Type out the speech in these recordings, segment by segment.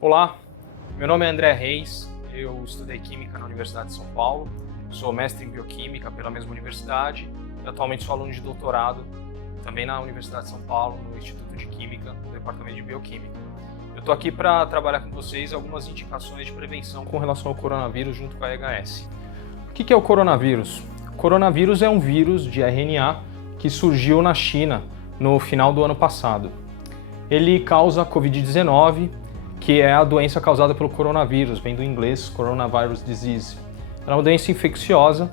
Olá, meu nome é André Reis, eu estudei Química na Universidade de São Paulo, sou mestre em Bioquímica pela mesma universidade e atualmente sou aluno de doutorado também na Universidade de São Paulo, no Instituto de Química, do Departamento de Bioquímica. Eu estou aqui para trabalhar com vocês algumas indicações de prevenção com relação ao coronavírus junto com a EHS. O que é o coronavírus? O coronavírus é um vírus de RNA que surgiu na China no final do ano passado. Ele causa Covid-19, que é a doença causada pelo coronavírus, vem do inglês Coronavirus Disease. Ela é uma doença infecciosa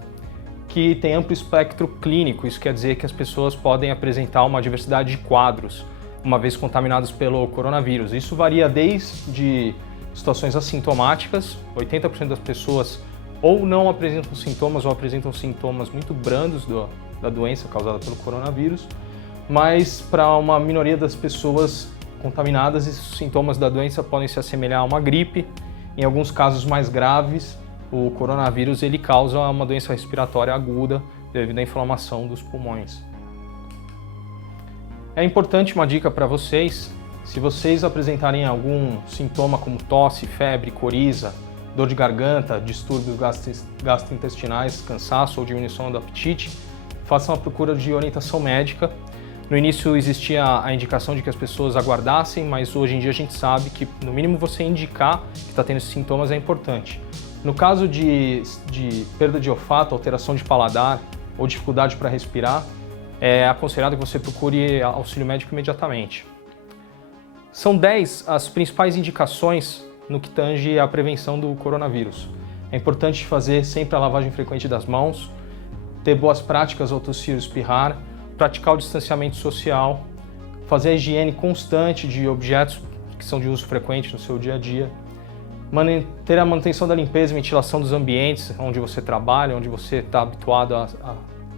que tem amplo espectro clínico, isso quer dizer que as pessoas podem apresentar uma diversidade de quadros, uma vez contaminadas pelo coronavírus. Isso varia desde situações assintomáticas, 80% das pessoas ou não apresentam sintomas ou apresentam sintomas muito brandos da doença causada pelo coronavírus, mas para uma minoria das pessoas contaminadas, esses sintomas da doença podem se assemelhar a uma gripe. Em alguns casos mais graves, o coronavírus ele causa uma doença respiratória aguda devido à inflamação dos pulmões. É importante uma dica para vocês: se vocês apresentarem algum sintoma como tosse, febre, coriza, dor de garganta, distúrbios gastrointestinais, cansaço ou diminuição do apetite, façam a procura de orientação médica. No início existia a indicação de que as pessoas aguardassem, mas hoje em dia a gente sabe que no mínimo você indicar que está tendo esses sintomas é importante. No caso de perda de olfato, alteração de paladar ou dificuldade para respirar, é aconselhado que você procure auxílio médico imediatamente. São 10 as principais indicações no que tange à prevenção do coronavírus. É importante fazer sempre a lavagem frequente das mãos, ter boas práticas ao tossir e espirrar, praticar o distanciamento social, fazer a higiene constante de objetos que são de uso frequente no seu dia a dia, ter a manutenção da limpeza e ventilação dos ambientes onde você trabalha, onde você está habituado a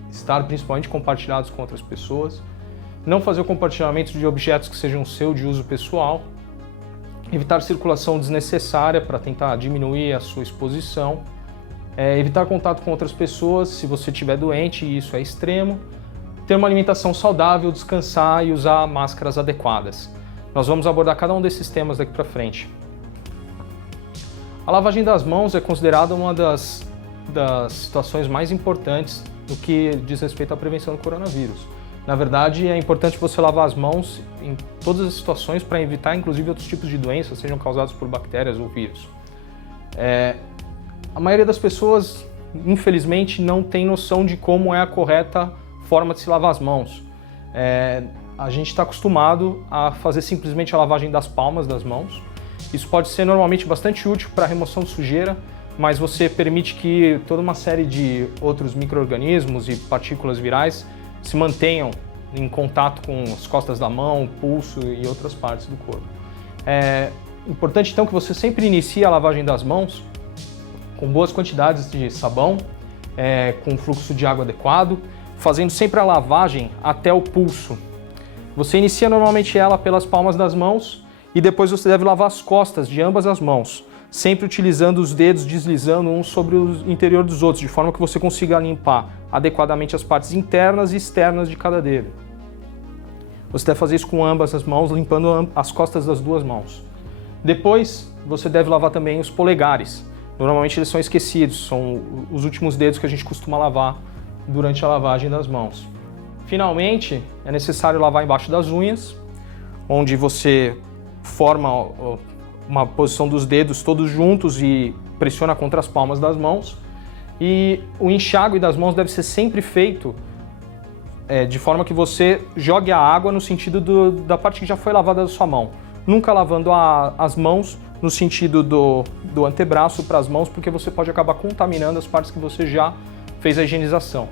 estar, principalmente compartilhados com outras pessoas, não fazer o compartilhamento de objetos que sejam seu de uso pessoal, evitar circulação desnecessária para tentar diminuir a sua exposição, evitar contato com outras pessoas se você estiver doente, e isso é extremo, ter uma alimentação saudável, descansar e usar máscaras adequadas. Nós vamos abordar cada um desses temas daqui para frente. A lavagem das mãos é considerada uma das situações mais importantes no que diz respeito à prevenção do coronavírus. Na verdade, é importante você lavar as mãos em todas as situações para evitar, inclusive, outros tipos de doenças, sejam causados por bactérias ou vírus. A maioria das pessoas, infelizmente, não tem noção de como é a correta forma de se lavar as mãos. A gente está acostumado a fazer simplesmente a lavagem das palmas das mãos. Isso pode ser normalmente bastante útil para a remoção de sujeira, mas você permite que toda uma série de outros micro-organismos e partículas virais se mantenham em contato com as costas da mão, pulso e outras partes do corpo. É importante então que você sempre inicie a lavagem das mãos com boas quantidades de sabão, com fluxo de água adequado, fazendo sempre a lavagem até o pulso. Você inicia normalmente ela pelas palmas das mãos e depois você deve lavar as costas de ambas as mãos, sempre utilizando os dedos deslizando uns sobre o interior dos outros, de forma que você consiga limpar adequadamente as partes internas e externas de cada dedo. Você deve fazer isso com ambas as mãos, limpando as costas das duas mãos. Depois, você deve lavar também os polegares. Normalmente eles são esquecidos, são os últimos dedos que a gente costuma lavar durante a lavagem das mãos. Finalmente, é necessário lavar embaixo das unhas, onde você forma uma posição dos dedos todos juntos e pressiona contra as palmas das mãos. E o enxágue das mãos deve ser sempre feito de forma que você jogue a água no sentido da parte que já foi lavada da sua mão. Nunca lavando as mãos no sentido do antebraço para as mãos, porque você pode acabar contaminando as partes que você já fez a higienização.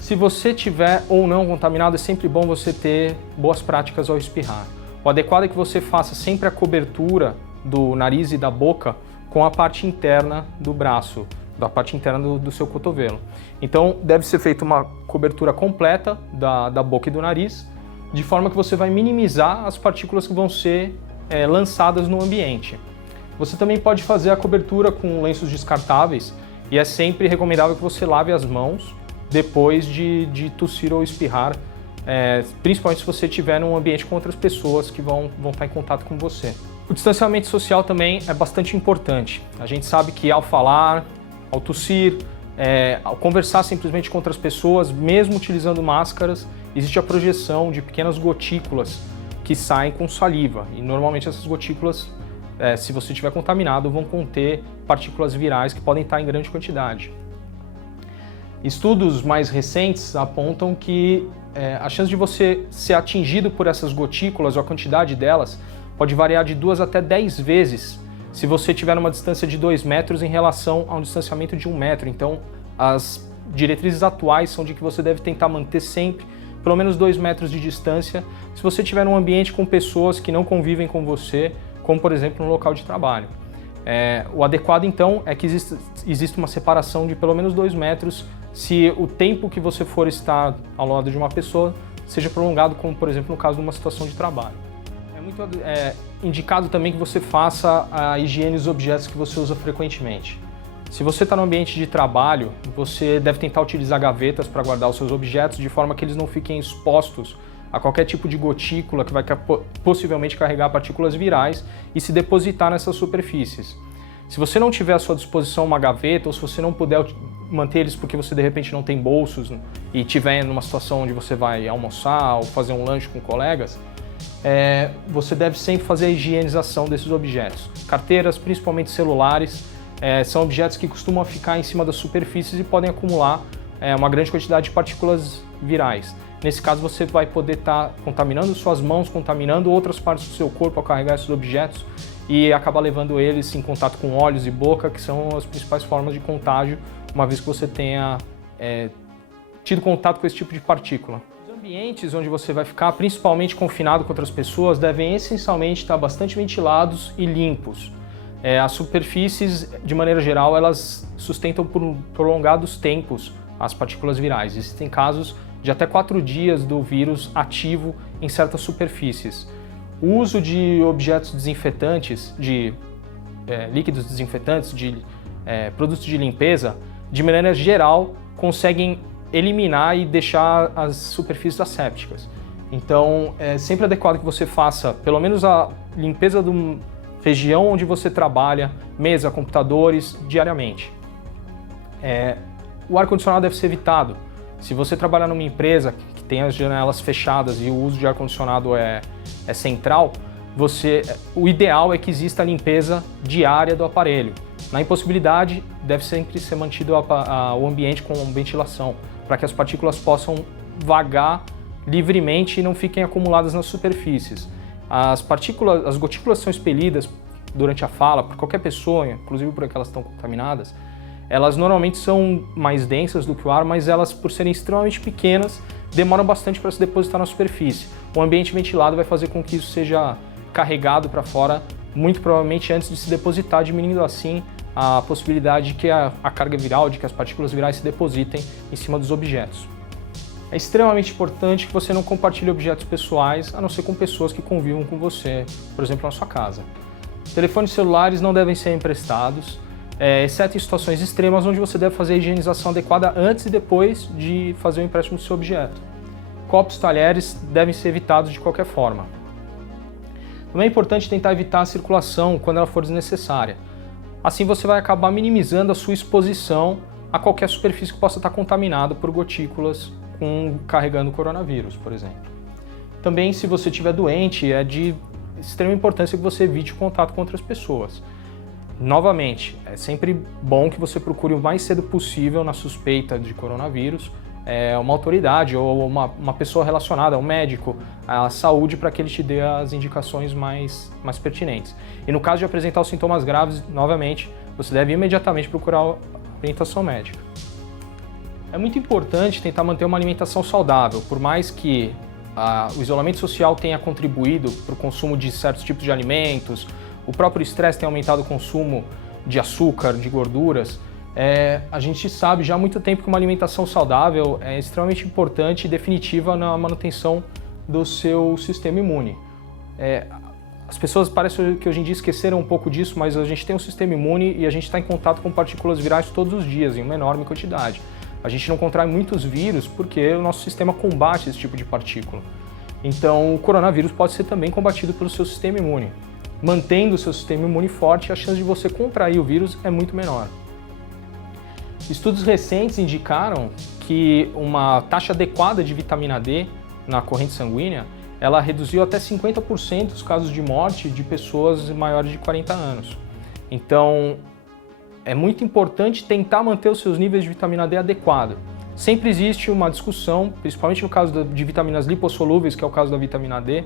Se você tiver ou não contaminado, é sempre bom você ter boas práticas ao espirrar. O adequado é que você faça sempre a cobertura do nariz e da boca com a parte interna do braço, da parte interna do seu cotovelo. Então, deve ser feita uma cobertura completa da boca e do nariz, de forma que você vai minimizar as partículas que vão ser lançadas no ambiente. Você também pode fazer a cobertura com lenços descartáveis e é sempre recomendável que você lave as mãos depois de tossir ou espirrar, principalmente se você estiver num ambiente com outras pessoas que vão estar em contato com você. O distanciamento social também é bastante importante. A gente sabe que ao falar, ao tossir, ao conversar simplesmente com outras pessoas, mesmo utilizando máscaras, existe a projeção de pequenas gotículas que saem com saliva. E normalmente essas gotículas, se você estiver contaminado, vão conter partículas virais que podem estar em grande quantidade. Estudos mais recentes apontam que a chance de você ser atingido por essas gotículas, ou a quantidade delas, pode variar de 2 até 10 vezes se você tiver uma distância de 2 metros em relação a um distanciamento de 1 metro. Então, as diretrizes atuais são de que você deve tentar manter sempre pelo menos 2 metros de distância se você estiver num ambiente com pessoas que não convivem com você, como por exemplo no local de trabalho. O adequado então é que exista uma separação de pelo menos 2 metros se o tempo que você for estar ao lado de uma pessoa seja prolongado, como por exemplo no caso de uma situação de trabalho. É muito indicado também que você faça a higiene dos objetos que você usa frequentemente. Se você está no ambiente de trabalho, você deve tentar utilizar gavetas para guardar os seus objetos de forma que eles não fiquem expostos a qualquer tipo de gotícula que vai possivelmente carregar partículas virais e se depositar nessas superfícies. Se você não tiver à sua disposição uma gaveta, ou se você não puder manter eles porque você de repente não tem bolsos e estiver numa situação onde você vai almoçar ou fazer um lanche com colegas, você deve sempre fazer a higienização desses objetos. Carteiras, principalmente celulares, são objetos que costumam ficar em cima das superfícies e podem acumular uma grande quantidade de partículas virais. Nesse caso, você vai poder estar contaminando suas mãos, contaminando outras partes do seu corpo ao carregar esses objetos e acabar levando eles em contato com olhos e boca, que são as principais formas de contágio, uma vez que você tenha tido contato com esse tipo de partícula. Os ambientes onde você vai ficar, principalmente confinado com outras pessoas, devem essencialmente estar bastante ventilados e limpos. As superfícies, de maneira geral, elas sustentam por prolongados tempos as partículas virais. Existem casos de até 4 dias do vírus ativo em certas superfícies. O uso de objetos desinfetantes, de líquidos desinfetantes, de produtos de limpeza, de maneira geral, conseguem eliminar e deixar as superfícies assépticas. Então, é sempre adequado que você faça pelo menos a limpeza do região onde você trabalha, mesa, computadores, diariamente. O ar-condicionado deve ser evitado. Se você trabalhar numa empresa que tem as janelas fechadas e o uso de ar-condicionado é central, o ideal é que exista a limpeza diária do aparelho. Na impossibilidade, deve sempre ser mantido o ambiente com ventilação, para que as partículas possam vagar livremente e não fiquem acumuladas nas superfícies. As gotículas são expelidas durante a fala por qualquer pessoa, inclusive por que elas estão contaminadas. Elas normalmente são mais densas do que o ar, mas elas, por serem extremamente pequenas, demoram bastante para se depositar na superfície. O ambiente ventilado vai fazer com que isso seja carregado para fora, muito provavelmente antes de se depositar, diminuindo assim a possibilidade de que a carga viral, de que as partículas virais se depositem em cima dos objetos. É extremamente importante que você não compartilhe objetos pessoais, a não ser com pessoas que convivam com você, por exemplo, na sua casa. Telefones celulares não devem ser emprestados, exceto em situações extremas onde você deve fazer a higienização adequada antes e depois de fazer o empréstimo do seu objeto. Copos e talheres devem ser evitados de qualquer forma. Também é importante tentar evitar a circulação quando ela for desnecessária. Assim você vai acabar minimizando a sua exposição a qualquer superfície que possa estar contaminada por gotículas carregando o coronavírus, por exemplo. Também, se você estiver doente, é de extrema importância que você evite o contato com outras pessoas. Novamente, é sempre bom que você procure o mais cedo possível, na suspeita de coronavírus, uma autoridade ou uma pessoa relacionada, um médico, à saúde, para que ele te dê as indicações mais pertinentes. E no caso de apresentar os sintomas graves, novamente, você deve imediatamente procurar orientação médica. É muito importante tentar manter uma alimentação saudável, por mais que o isolamento social tenha contribuído para o consumo de certos tipos de alimentos, o próprio estresse tenha aumentado o consumo de açúcar, de gorduras. A gente sabe já há muito tempo que uma alimentação saudável é extremamente importante e definitiva na manutenção do seu sistema imune. As pessoas parecem que hoje em dia esqueceram um pouco disso, mas a gente tem um sistema imune e a gente está em contato com partículas virais todos os dias, em uma enorme quantidade. A gente não contrai muitos vírus porque o nosso sistema combate esse tipo de partícula. Então, o coronavírus pode ser também combatido pelo seu sistema imune. Mantendo o seu sistema imune forte, a chance de você contrair o vírus é muito menor. Estudos recentes indicaram que uma taxa adequada de vitamina D na corrente sanguínea, ela reduziu até 50% os casos de morte de pessoas maiores de 40 anos. Então, é muito importante tentar manter os seus níveis de vitamina D adequados. Sempre existe uma discussão, principalmente no caso de vitaminas lipossolúveis, que é o caso da vitamina D,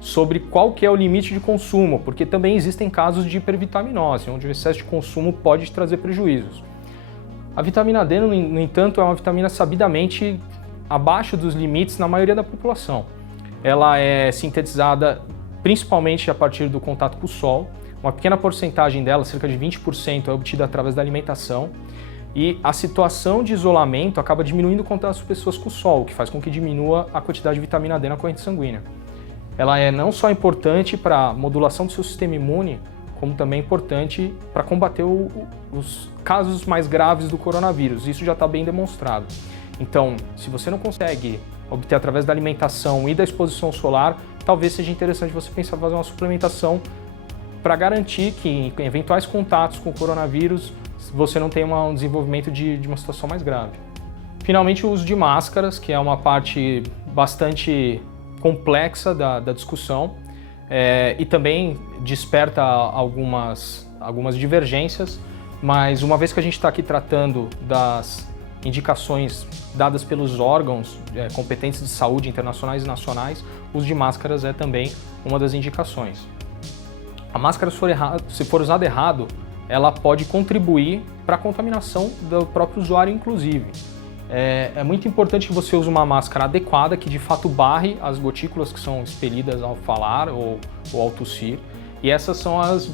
sobre qual que é o limite de consumo, porque também existem casos de hipervitaminose, onde o excesso de consumo pode trazer prejuízos. A vitamina D, no entanto, é uma vitamina sabidamente abaixo dos limites na maioria da população. Ela é sintetizada principalmente a partir do contato com o sol. Uma pequena porcentagem dela, cerca de 20%, é obtida através da alimentação. E a situação de isolamento acaba diminuindo o contato das pessoas com o sol, o que faz com que diminua a quantidade de vitamina D na corrente sanguínea. Ela é não só importante para a modulação do seu sistema imune, como também importante para combater os casos mais graves do coronavírus. Isso já está bem demonstrado. Então, se você não consegue obter através da alimentação e da exposição solar, talvez seja interessante você pensar em fazer uma suplementação para garantir que em eventuais contatos com o coronavírus você não tenha um desenvolvimento de uma situação mais grave. Finalmente, o uso de máscaras, que é uma parte bastante complexa da discussão e também desperta algumas divergências, mas uma vez que a gente está aqui tratando das indicações dadas pelos órgãos competentes de saúde internacionais e nacionais, o uso de máscaras é também uma das indicações. A máscara, se for usada errado, ela pode contribuir para a contaminação do próprio usuário, inclusive. É muito importante que você use uma máscara adequada, que de fato barre as gotículas que são expelidas ao falar ou ao tossir. E essas são as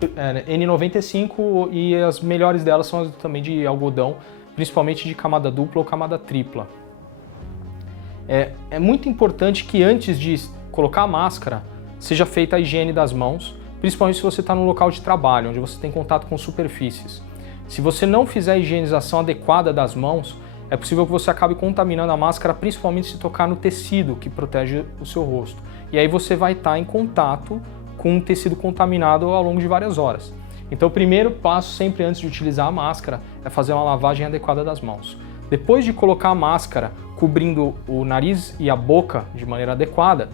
N95 e as melhores delas são as também de algodão, principalmente de camada dupla ou camada tripla. É muito importante que antes de colocar a máscara seja feita a higiene das mãos, principalmente se você está num local de trabalho, onde você tem contato com superfícies. Se você não fizer a higienização adequada das mãos, é possível que você acabe contaminando a máscara, principalmente se tocar no tecido que protege o seu rosto. E aí você vai estar em contato com um tecido contaminado ao longo de várias horas. Então o primeiro passo, sempre antes de utilizar a máscara, é fazer uma lavagem adequada das mãos. Depois de colocar a máscara cobrindo o nariz e a boca de maneira adequada,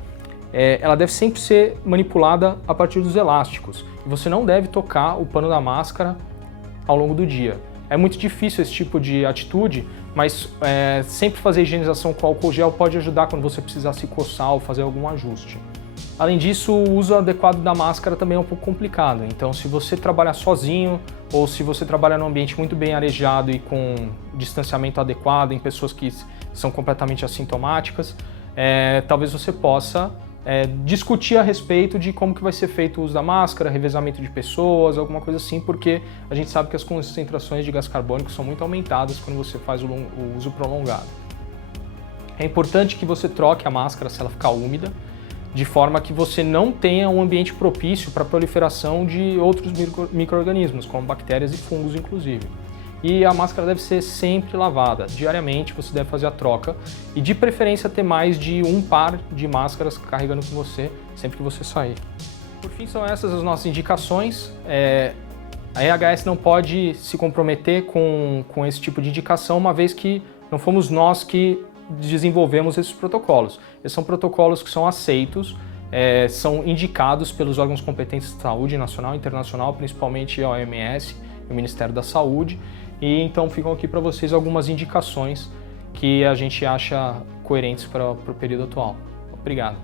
ela deve sempre ser manipulada a partir dos elásticos. E você não deve tocar o pano da máscara ao longo do dia. É muito difícil esse tipo de atitude, mas sempre fazer higienização com álcool gel pode ajudar quando você precisar se coçar ou fazer algum ajuste. Além disso, o uso adequado da máscara também é um pouco complicado. Então, se você trabalhar sozinho ou se você trabalhar num ambiente muito bem arejado e com distanciamento adequado em pessoas que são completamente assintomáticas, talvez você possa discutir a respeito de como que vai ser feito o uso da máscara, revezamento de pessoas, alguma coisa assim, porque a gente sabe que as concentrações de gás carbônico são muito aumentadas quando você faz o uso prolongado. É importante que você troque a máscara se ela ficar úmida, de forma que você não tenha um ambiente propício para a proliferação de outros micro-organismos, como bactérias e fungos, inclusive. E a máscara deve ser sempre lavada, diariamente você deve fazer a troca e de preferência ter mais de um par de máscaras carregando com você sempre que você sair. Por fim, são essas as nossas indicações. A EHS não pode se comprometer com esse tipo de indicação, uma vez que não fomos nós que desenvolvemos esses protocolos. Esses são protocolos que são aceitos, são indicados pelos órgãos competentes de saúde nacional e internacional, principalmente a OMS e o Ministério da Saúde. E então ficam aqui para vocês algumas indicações que a gente acha coerentes para o período atual. Obrigado.